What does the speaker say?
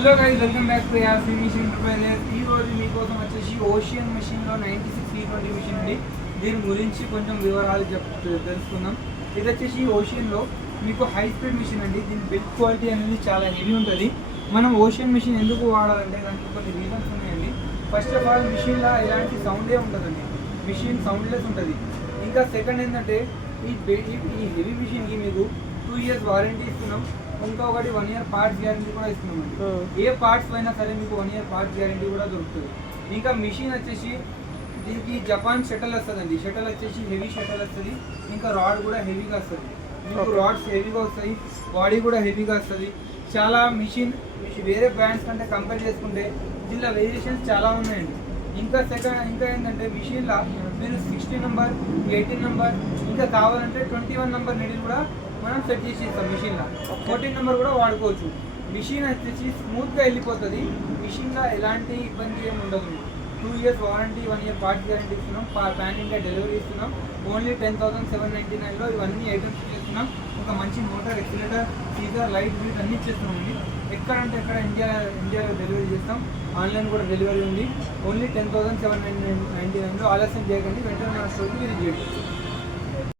Hello guys, welcome back to Yasi mission enterprises. ఈ రోజు మీకోసం వచ్చేసి ఓషియన్ మిషన్లో 96E20 మిషన్ అండి. దీని గురించి కొంచెం వివరాలు తెలుసుకుందాం. ఇది వచ్చేసి ఓషియన్లో మీకు హై స్పీడ్ మిషన్ అండి. దీని బిల్డ్ క్వాలిటీ అనేది చాలా హెవీ ఉంటుంది. మనం ఓషియన్ మిషన్ ఎందుకు వాడాలంటే దానికి కొన్ని రీజన్స్ ఉన్నాయండి. ఫస్ట్ ఆఫ్ ఆల్ మిషన్లో ఎలాంటి సౌండే ఉంటుందండి. మిషన్ సౌండ్లెస్ ఉంటుంది. ఇంకా సెకండ్ ఏంటంటే ఈ హెవీ మిషన్కి మీకు 2 years వారంటీ ఇస్తున్నాం. ఇంకా ఒకటి 1 year పార్ట్స్ గ్యారంటీ కూడా ఇస్తున్నామండి. ఏ పార్ట్స్ అయినా సరే మీకు 1 year పార్ట్స్ గ్యారంటీ కూడా దొరుకుతుంది. ఇంకా మిషన్ వచ్చేసి దీనికి జపాన్ షటల్ వస్తుందండి. షటల్ వచ్చేసి హెవీ షటల్ వస్తుంది. ఇంకా రాడ్ కూడా హెవీగా వస్తుంది. మీకు రాడ్స్ హెవీగా వస్తాయి, బాడీ కూడా హెవీగా వస్తుంది. చాలా మిషన్ వేరే బ్రాండ్స్ కంటే కంపేర్ చేసుకుంటే దీనిలో వేరియేషన్స్ చాలా ఉన్నాయండి. ఇంకా ఏంటంటే మిషన్లో మీరు 16 నెంబర్ 18 నెంబర్ ఇంకా కావాలంటే 21 నెంబర్ నీడిల్ కూడా మనం సెట్ చేసి ఇస్తాం. మిషన్లో 14 నెంబర్ కూడా వాడుకోవచ్చు. మిషన్ వచ్చేసి స్మూత్గా వెళ్ళిపోతుంది. మిషన్లో ఎలాంటి ఇబ్బంది ఏమి ఉండదు. 2 years warranty, 1 year parts guarantee ఇస్తున్నాం. ప్యాన్ ఇండియా డెలివరీ ఇస్తున్నాం. ఓన్లీ 10,799లో ఇవన్నీ ఐటమ్స్ చేస్తున్నాం. ఒక మంచి మోటార్, ఎక్సిలేటర్, సీజర్, లైట్ వీట్ అన్నీ ఇచ్చేస్తున్నామండి. ఎక్కడంటే ఎక్కడ ఇండియాలో డెలివరీ చేస్తాం. ఆన్లైన్ కూడా డెలివరీ ఉంది. ఓన్లీ 10,799లో ఆలస్యం చేయకండి. వెంటనే మన స్టోర్కి విజిట్ చేయండి.